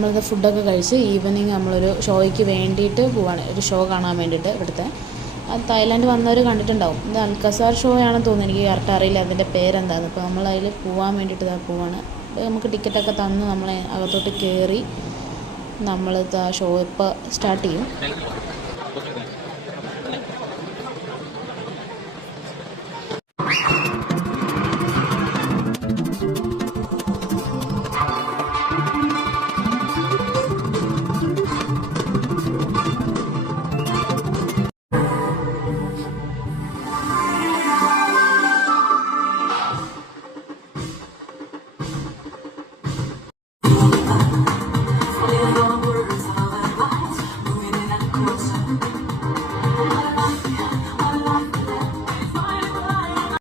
നമ്മളിത് ഫുഡൊക്കെ കഴിച്ച് ഈവനിങ് നമ്മളൊരു ഷോയ്ക്ക് വേണ്ടിയിട്ട് പോവാണ്, ഒരു ഷോ കാണാൻ വേണ്ടിയിട്ട്. ഇവിടുത്തെ തായ്ലാൻഡ് വന്നവർ കണ്ടിട്ടുണ്ടാവും. ഇത് അൽക്കസാർ ഷോ ആണെന്ന് തോന്നുന്നു, എനിക്ക് കറക്റ്റ് അറിയില്ല അതിൻ്റെ പേരെന്താന്ന്. അപ്പോൾ നമ്മൾ അതിൽ പോകാൻ വേണ്ടിയിട്ട് പോവാണ്. നമുക്ക് ടിക്കറ്റൊക്കെ തന്ന് നമ്മളെ അകത്തോട്ട് കയറി നമ്മൾ ഷോ ഇപ്പോൾ സ്റ്റാർട്ട് ചെയ്യും.